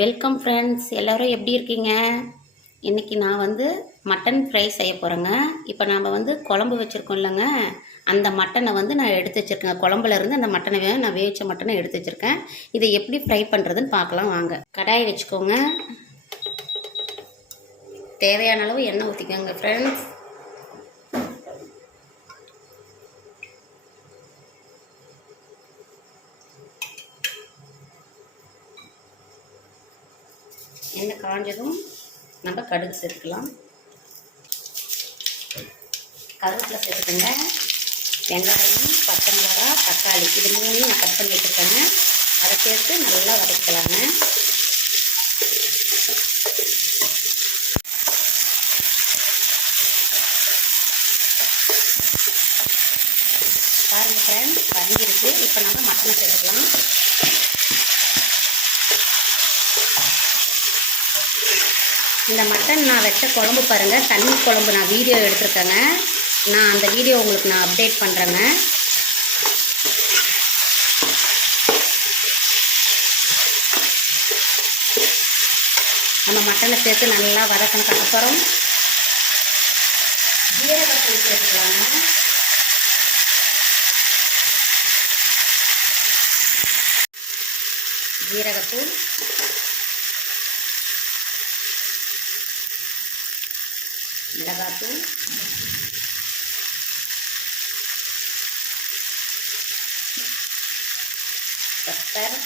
Welcome friends, எல்லோரும் எப்படி இருக்கீங்க? இன்றைக்கி நான் மட்டன் ஃப்ரை செய்ய போகிறேங்க. இப்போ நாம் குழம்பு வச்சுருக்கோம் இல்லைங்க, அந்த மட்டனை நான் எடுத்து வச்சுருக்கேன். குழம்புலேருந்து அந்த மட்டனை நான் வேவிச்ச மட்டனை எடுத்து வச்சுருக்கேன். இதை எப்படி ஃப்ரை பண்ணுறதுன்னு பார்க்கலாம் வாங்க. கடாய் வச்சுக்கோங்க. தேவையான அளவு எண்ணெய் ஊற்றிக்கோங்க ஃப்ரெண்ட்ஸ். எண்ணெய் காஞ்சதும் நம்ம கடுகு சேர்த்துக்கலாம். கருவேப்பிலை சேர்த்துக்கோங்க. வெங்காயம், பச்சை மிளகா, தக்காளி இது மூணையும் நான் கட் பண்ணி வச்சுருக்கேங்க. அதை சேர்த்து நல்லா வதக்கலாங்க. பாருங்கள் ஃப்ரெண்ட்ஸ், வதங்கிருக்கு. இப்போ நம்ம மட்டனை சேர்த்துக்கலாம். இந்த மட்டன் நான் வச்ச குழம்பு பாருங்கள், தண்ணி குழம்பு நான் வீடியோ எடுத்துருக்கேங்க. நான் அந்த வீடியோ உங்களுக்கு நான் அப்டேட் பண்ணுறேங்க. நம்ம மட்டனை சேர்த்து நல்லா வதக்கினதுக்கு அப்புறம் ஜீரகத்தூள் சேர்த்துக்கலாங்க. ஜீரகத்தூள், மிளகாத்தூள், பெப்பர்,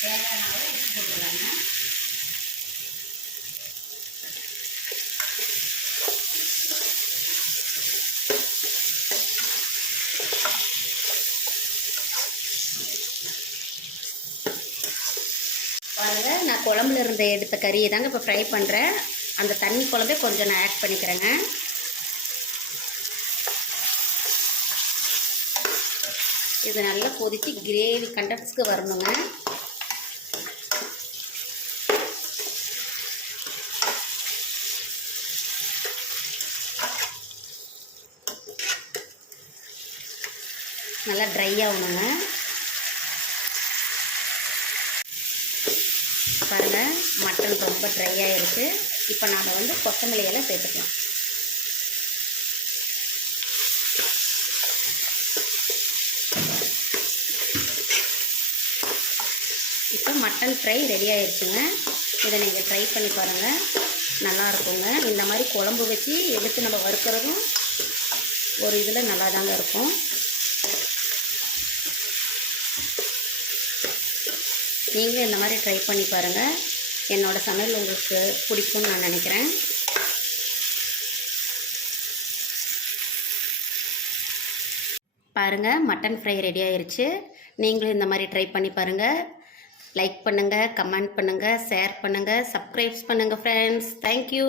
தேவையான அளவு உப்பு போட்டுக்கலாங்க. பாருங்கள், நான் குழம்புல இருந்து எடுத்த கறியை தாங்க இப்போ ஃப்ரை பண்ணுறேன். அந்த தண்ணி குழம்பே கொஞ்சம் நான் ஆட் பண்ணிக்கிறேங்க. இது நல்லா கொதித்து கிரேவி கண்டன்ஸ்க்கு வரணுங்க. நல்லா ட்ரை ஆகணுங்க. பாருங்கள், மட்டன் ரொம்ப ட்ரையாக இருக்குது. இப்போ நாம் கொத்தமல்லி எல்லாம் சேர்த்துக்கலாம். இப்போ மட்டன் ஃப்ரை ரெடி ஆகிடுச்சுங்க. இதை நீங்கள் ட்ரை பண்ணி பாருங்கள், நல்லா இருக்குங்க. இந்த மாதிரி குழம்பு வச்சு எடுத்து நம்ம வறுக்கிறதும் ஒரு இதில் நல்லா தாங்க இருக்கும். நீங்களும் இந்த மாதிரி ட்ரை பண்ணி பாருங்கள். என்னோடய சமையல் உங்களுக்கு பிடிக்கும்னு நான் நினைக்கிறேன். பாருங்கள், மட்டன் ஃப்ரை ரெடி ஆயிடுச்சு. நீங்களும் இந்த மாதிரி ட்ரை பண்ணி பாருங்கள். லைக் பண்ணுங்கள், கமெண்ட் பண்ணுங்கள், ஷேர் பண்ணுங்கள், சப்ஸ்கிரைப் பண்ணுங்கள் ஃப்ரெண்ட்ஸ். தேங்க்யூ.